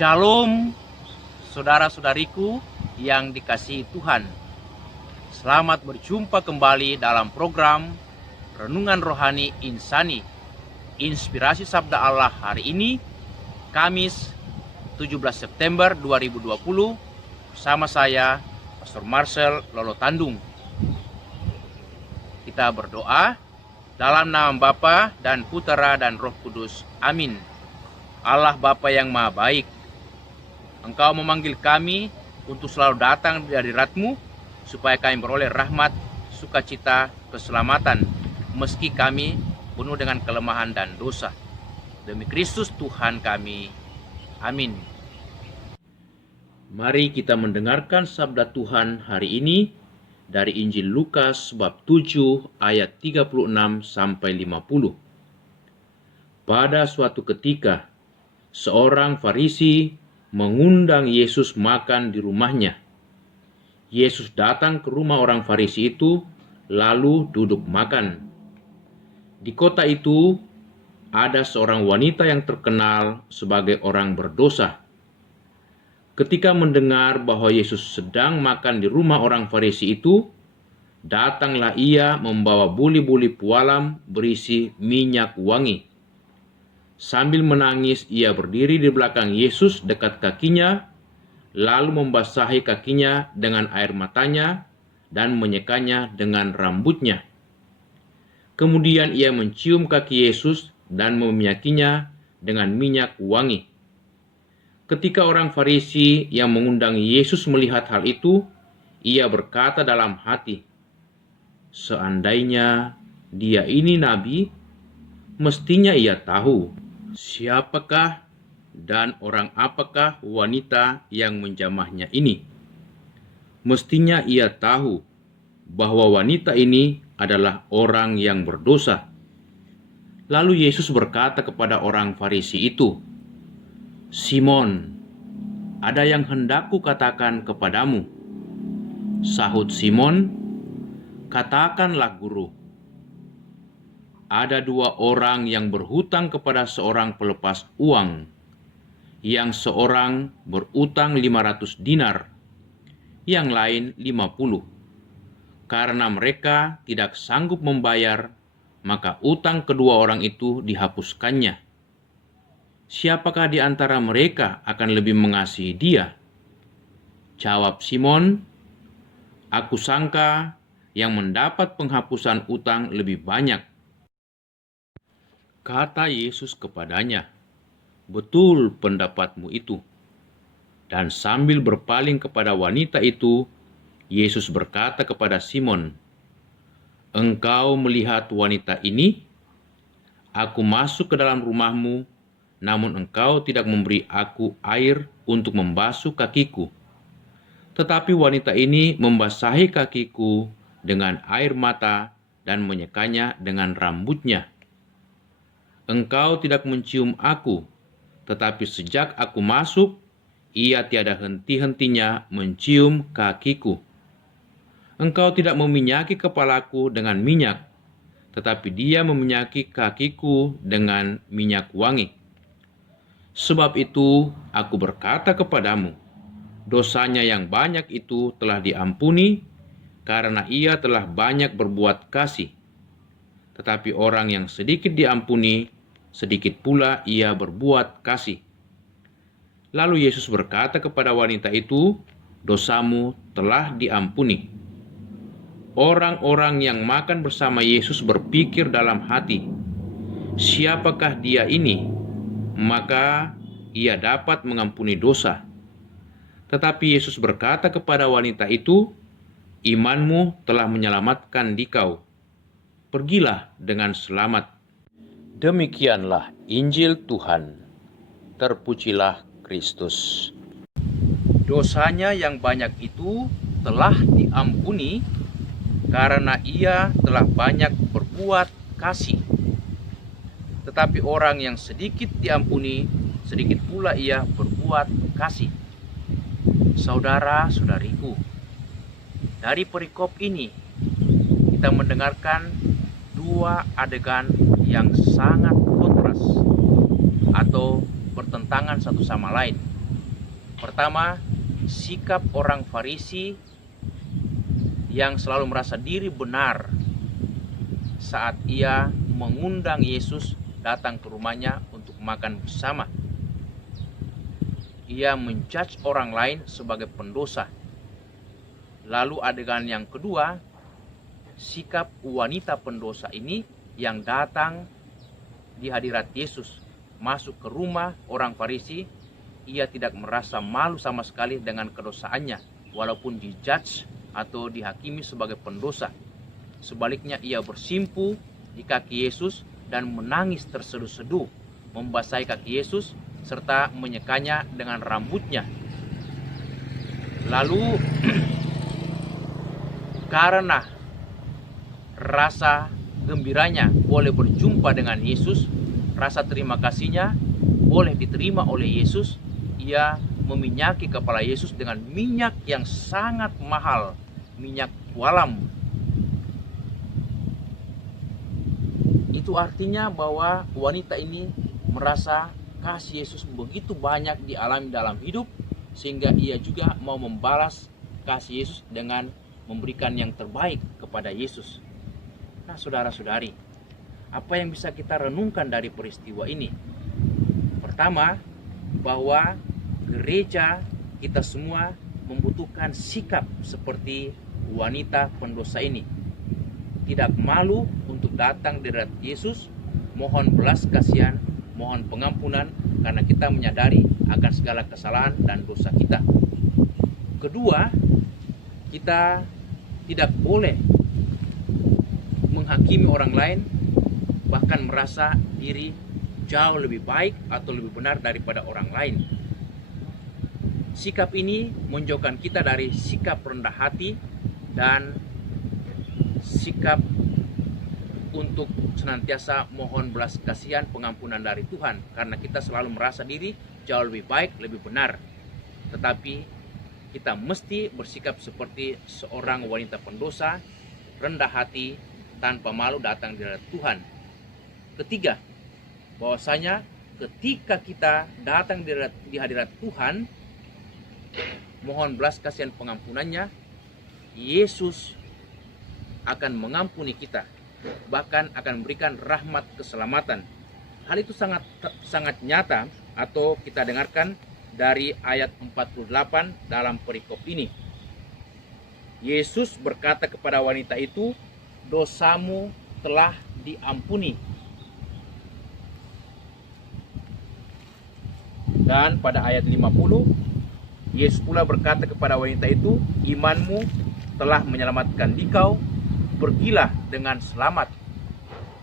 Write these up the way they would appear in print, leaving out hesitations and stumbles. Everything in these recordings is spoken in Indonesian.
Shalom, saudara-saudariku yang dikasihi Tuhan. Selamat berjumpa kembali dalam program Renungan Rohani Insani, Inspirasi Sabda Allah hari ini, Kamis 17 September 2020, bersama saya, Pastor Marcel Lolo Tandung. Kita berdoa dalam nama Bapa dan Putera dan Roh Kudus. Amin. Allah Bapa yang Maha Baik, Engkau memanggil kami untuk selalu datang dari hadirat-Mu, supaya kami beroleh rahmat, sukacita, keselamatan, meski kami penuh dengan kelemahan dan dosa. Demi Kristus Tuhan kami. Amin. Mari kita mendengarkan sabda Tuhan hari ini dari Injil Lukas bab 7 ayat 36 sampai 50. Pada suatu ketika, seorang Farisi mengundang Yesus makan di rumahnya. Yesus datang ke rumah orang Farisi itu, lalu duduk makan. Di kota itu ada seorang wanita yang terkenal sebagai orang berdosa. Ketika mendengar bahwa Yesus sedang makan di rumah orang Farisi itu, datanglah ia membawa buli-buli pualam berisi minyak wangi. Sambil menangis, ia berdiri di belakang Yesus dekat kakinya, lalu membasahi kakinya dengan air matanya dan menyekanya dengan rambutnya. Kemudian ia mencium kaki Yesus dan meminyakinya dengan minyak wangi. Ketika orang Farisi yang mengundang Yesus melihat hal itu, ia berkata dalam hati, "Seandainya dia ini nabi, mestinya ia tahu siapakah dan orang apakah wanita yang menjamahnya ini. Mestinya ia tahu bahwa wanita ini adalah orang yang berdosa." Lalu Yesus berkata kepada orang Farisi itu, "Simon, ada yang hendak kukatakan kepadamu." Sahut Simon, "Katakanlah, Guru." Ada dua orang yang berhutang kepada seorang pelepas uang. Yang seorang berutang 500 dinar, yang lain 50. Karena mereka tidak sanggup membayar, maka utang kedua orang itu dihapuskannya. Siapakah di antara mereka akan lebih mengasihi dia? Jawab Simon, "Aku sangka yang mendapat penghapusan utang lebih banyak." Kata Yesus kepadanya, "Betul pendapatmu itu." Dan sambil berpaling kepada wanita itu, Yesus berkata kepada Simon, "Engkau melihat wanita ini? Aku masuk ke dalam rumahmu, namun engkau tidak memberi aku air untuk membasuh kakiku. Tetapi wanita ini membasahi kakiku dengan air mata dan menyekanya dengan rambutnya. Engkau tidak mencium aku, tetapi sejak aku masuk, ia tiada henti-hentinya mencium kakiku. Engkau tidak meminyaki kepalaku dengan minyak, tetapi dia meminyaki kakiku dengan minyak wangi. Sebab itu aku berkata kepadamu, dosanya yang banyak itu telah diampuni, karena ia telah banyak berbuat kasih. Tetapi orang yang sedikit diampuni, sedikit pula ia berbuat kasih." Lalu Yesus berkata kepada wanita itu, "Dosamu telah diampuni." Orang-orang yang makan bersama Yesus berpikir dalam hati, "Siapakah dia ini? Maka ia dapat mengampuni dosa." Tetapi Yesus berkata kepada wanita itu, "Imanmu telah menyelamatkan dikau. Pergilah dengan selamat." Demikianlah Injil Tuhan. Terpujilah Kristus. Dosanya yang banyak itu telah diampuni, karena ia telah banyak berbuat kasih. Tetapi orang yang sedikit diampuni, sedikit pula ia berbuat kasih. Saudara-saudariku, dari perikop ini kita mendengarkan dua adegan yang sangat kontras atau bertentangan satu sama lain. Pertama, sikap orang Farisi yang selalu merasa diri benar saat ia mengundang Yesus datang ke rumahnya untuk makan bersama. Ia menjudge orang lain sebagai pendosa. Lalu adegan yang kedua, sikap wanita pendosa ini yang datang di hadirat Yesus, masuk ke rumah orang Farisi. Ia tidak merasa malu sama sekali dengan kedosaannya, walaupun dijudge atau dihakimi sebagai pendosa. Sebaliknya ia bersimpu di kaki Yesus dan menangis terseduh-seduh, membasahi kaki Yesus serta menyekanya dengan rambutnya. Lalu karena rasa gembiranya boleh berjumpa dengan Yesus, rasa terima kasihnya boleh diterima oleh Yesus, ia meminyaki kepala Yesus dengan minyak yang sangat mahal, minyak walam. Itu artinya bahwa wanita ini merasa kasih Yesus begitu banyak dialami dalam hidup, sehingga ia juga mau membalas kasih Yesus dengan memberikan yang terbaik kepada Yesus. Nah, saudara-saudari, apa yang bisa kita renungkan dari peristiwa ini? Pertama, bahwa gereja kita semua membutuhkan sikap seperti wanita pendosa ini. Tidak malu untuk datang di hadirat Yesus, mohon belas kasihan, mohon pengampunan, karena kita menyadari akan segala kesalahan dan dosa kita. Kedua, kita tidak boleh menghakimi orang lain, bahkan merasa diri jauh lebih baik atau lebih benar daripada orang lain. Sikap ini menjauhkan kita dari sikap rendah hati dan sikap untuk senantiasa mohon belas kasihan, pengampunan dari Tuhan, karena kita selalu merasa diri jauh lebih baik, lebih benar. Tetapi kita mesti bersikap seperti seorang wanita pendosa, rendah hati, tanpa malu datang di hadirat Tuhan. Ketiga, bahwasanya ketika kita datang di hadirat Tuhan, mohon belas kasihan pengampunannya, Yesus akan mengampuni kita, bahkan akan memberikan rahmat keselamatan. Hal itu sangat nyata, atau kita dengarkan dari ayat 48 dalam perikop ini. Yesus berkata kepada wanita itu, dosamu telah diampuni. Dan pada ayat 50, Yesus pula berkata kepada wanita itu, imanmu telah menyelamatkan dikau, pergilah dengan selamat.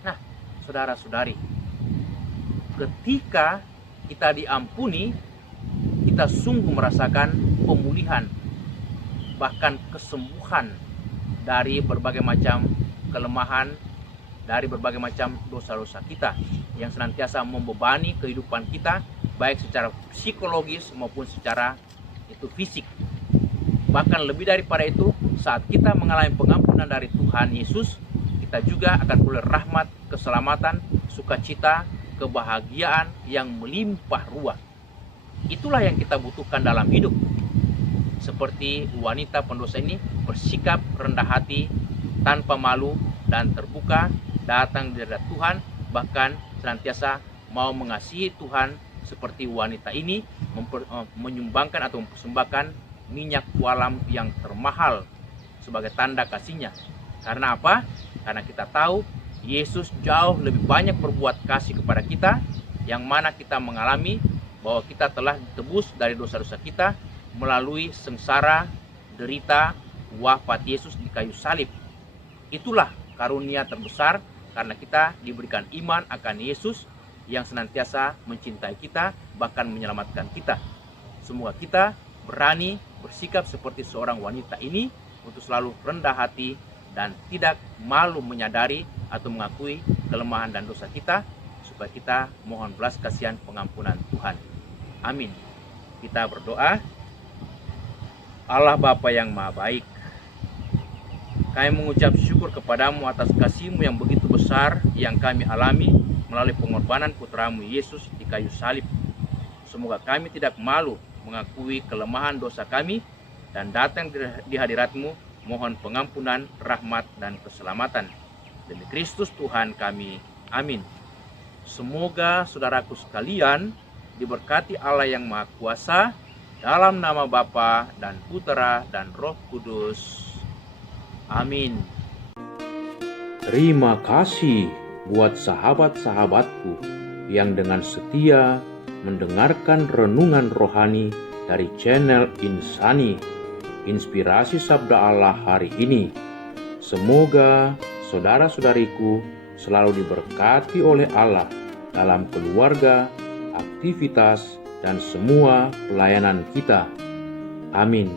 Nah, saudara-saudari, ketika kita diampuni, kita sungguh merasakan pemulihan, bahkan kesembuhan dari berbagai macam kelemahan, dari berbagai macam dosa-dosa kita yang senantiasa membebani kehidupan kita, baik secara psikologis maupun secara fisik. Bahkan lebih daripada itu, saat kita mengalami pengampunan dari Tuhan Yesus, kita juga akan beroleh rahmat, keselamatan, sukacita, kebahagiaan yang melimpah ruah. Itulah yang kita butuhkan dalam hidup. Seperti wanita pendosa ini, bersikap rendah hati, tanpa malu dan terbuka, datang di hadirat Tuhan, bahkan senantiasa mau mengasihi Tuhan seperti wanita ini, menyumbangkan atau mempersembahkan minyak walam yang termahal sebagai tanda kasihnya. Karena apa? Karena kita tahu Yesus jauh lebih banyak berbuat kasih kepada kita, yang mana kita mengalami bahwa kita telah ditebus dari dosa-dosa kita melalui sengsara, derita, wafat Yesus di kayu salib. Itulah karunia terbesar, karena kita diberikan iman akan Yesus yang senantiasa mencintai kita, bahkan menyelamatkan kita. Semoga kita berani bersikap seperti seorang wanita ini, untuk selalu rendah hati dan tidak malu menyadari atau mengakui kelemahan dan dosa kita, supaya kita mohon belas kasihan pengampunan Tuhan. Amin. Kita berdoa. Allah Bapa yang Maha Baik, kami mengucap syukur kepadamu atas kasih-Mu yang begitu besar yang kami alami melalui pengorbanan putra-Mu Yesus di kayu salib. Semoga kami tidak malu mengakui kelemahan dosa kami, dan datang di hadirat-Mu, mohon pengampunan, rahmat, dan keselamatan. Demi Kristus Tuhan kami. Amin. Semoga saudaraku sekalian diberkati Allah yang Maha Kuasa, dalam nama Bapa dan Putera dan Roh Kudus. Amin. Terima kasih buat sahabat-sahabatku yang dengan setia mendengarkan renungan rohani dari channel Insani, Inspirasi Sabda Allah hari ini. Semoga saudara-saudariku selalu diberkati oleh Allah dalam keluarga, aktivitas, dan semua pelayanan kita. Amin.